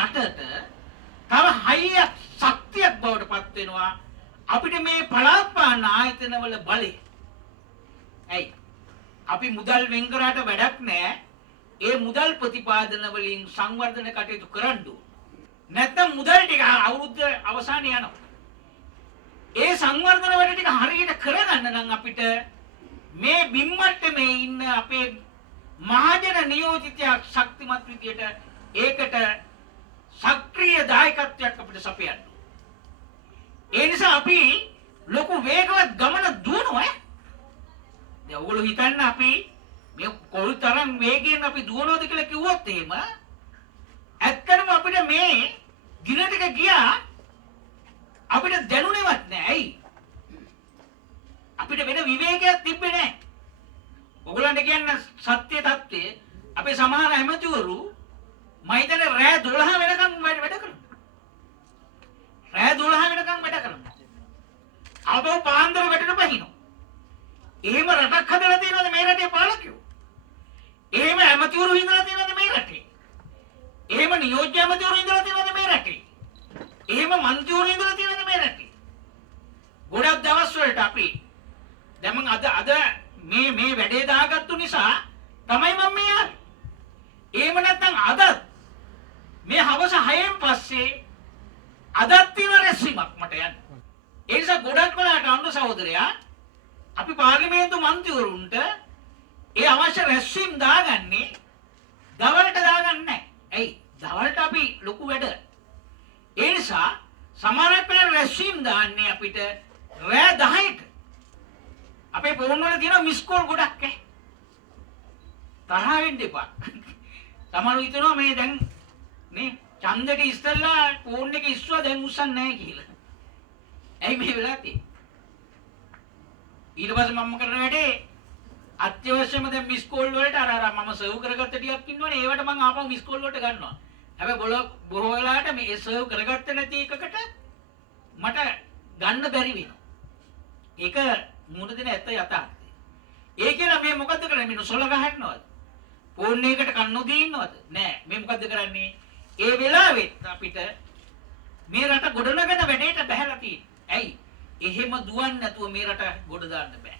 රටට තව හයියක් ශක්තියක් බවට පත් වෙනවා අපිට මේ පළාත් පාලන ආයතනවල බලය. ඇයි? අපි මුදල් වෙන් කරාට වැඩක් නැහැ. ඒ මුදල් ප්‍රතිපාදන වලින් සංවර්ධන කටයුතු කරන්න ඕන. නැත්නම් මුදල් ටික අවුරුද්ද අවසානයේ යනවා. ඒ සංවර්ධන වැඩ ටික හරියට කරගන්න නම් අපිට මේ බිම්මට්ටමේ ඉන්න අපේ මහජන නියෝජිතයක් ශක්තිමත් විදියට ඒකට සක්‍රීය දායකත්වයක් අපිට සපයන්න. ඒ නිසා අපි ලොකු වේගවත් ගමන දුවනවා. දැන් ඔයගොල්ලෝ හිතන්න අපි මේ කොයිතරම් වේගයෙන් අපි දුවනවද කියලා කිව්වොත් එහෙම ඇත්තටම අපිට මේ දින ටික ගියා අපිට දැනුනේවත් නෑ. ඇයි? අපිට වෙන විවේකයක් තිබ්බේ නෑ. ඔයගොල්ලන්ට කියන්න සත්‍ය తත්වේ අපේ සමහර ඇමතිවරු මම හිතන්නේ රෑ 12 වෙනකම් වැඩ කරනවා. රෑ 12 වෙනකම් වැඩ කරනවා. ආපහු පාන්දර වැඩට බහිනවා. එහෙම රටක් හදලා තියෙනවද මේ රටේ පාලකයෝ? එහෙම ඇමතිවරු ඉඳලා තියෙනවද මේ රටේ? එහෙම නියෝජ්‍ය ඇමතිවරු ඉඳලා තියෙනවද මේ රටේ? එහෙම මන්ත්‍රීවරු ඉඳලා තියෙනවද මේ රටේ? ගොඩක් දවස් වලට අපි දැන් මම අද මේ වැඩේ දාගත්තු නිසා තමයි මම මේ ආවේ. එහෙම නැත්නම් අද මේ හවස 6න් පස්සේ අදත් තියෙන රැස්වීමක් මට යන්න. ඒ නිසා ගොඩක් වෙලාට අනුර සහෝදරයා අපි පාර්ලිමේන්තු මන්ත්‍රීවරුන්ට ඒ අවශ්‍ය රැස්වීම් දාගන්නේ දවල්ට දාගන්නේ නැහැ. ඇයි? දවල්ට අපි ලොකු වැඩ. ඒ නිසා සමහරක් වෙලාවට රැස්වීම් දාන්නේ අපිට රෑ 10ට. අපේ ෆෝන් වල තියෙන මිස් කෝල් ගොඩක් ඈ. තරහ වෙන්න එපා. සමහරව හිතනවා මේ දැන් නේ ඡන්දෙට ඉස්සෙල්ලා ෆෝන් එක ඉස්සුවා දැන් උස්සන්නේ නැහැ කියලා. ඇයි මේ වෙලාව තියෙන්නේ? ඊට පස්සේ මම කරන වැඩේ අත්‍යවශ්‍යම දැන් මිස් කෝල් වලට අර මම සර්ව් කරගත්ත ටිකක් ඉන්නවනේ ඒවට මම ආපහු මිස් කෝල් වලට ගන්නවා. හැබැයි බොහෝ වෙලාවට මේ සර්ව් කරගත්තේ නැති එකකට මට ගන්න බැරි වෙනවා. ඒක මුණ දෙන ඇත්ත යථාර්ථය. ඒ කියලා මේ මොකද්ද කරන්නේ? මේ සොල ගහන්නවද? ෆෝන් එකකට කන් නොදී ඉන්නවද? නෑ. මේ මොකද්ද කරන්නේ? ඒ වෙලාවෙත් අපිට මේ රට ගොඩනගන වැඩේට බහැලා තියෙන්නේ. ඇයි? එහෙම දුවන්නේ නැතුව මේ රට ගොඩ දාන්න බෑ.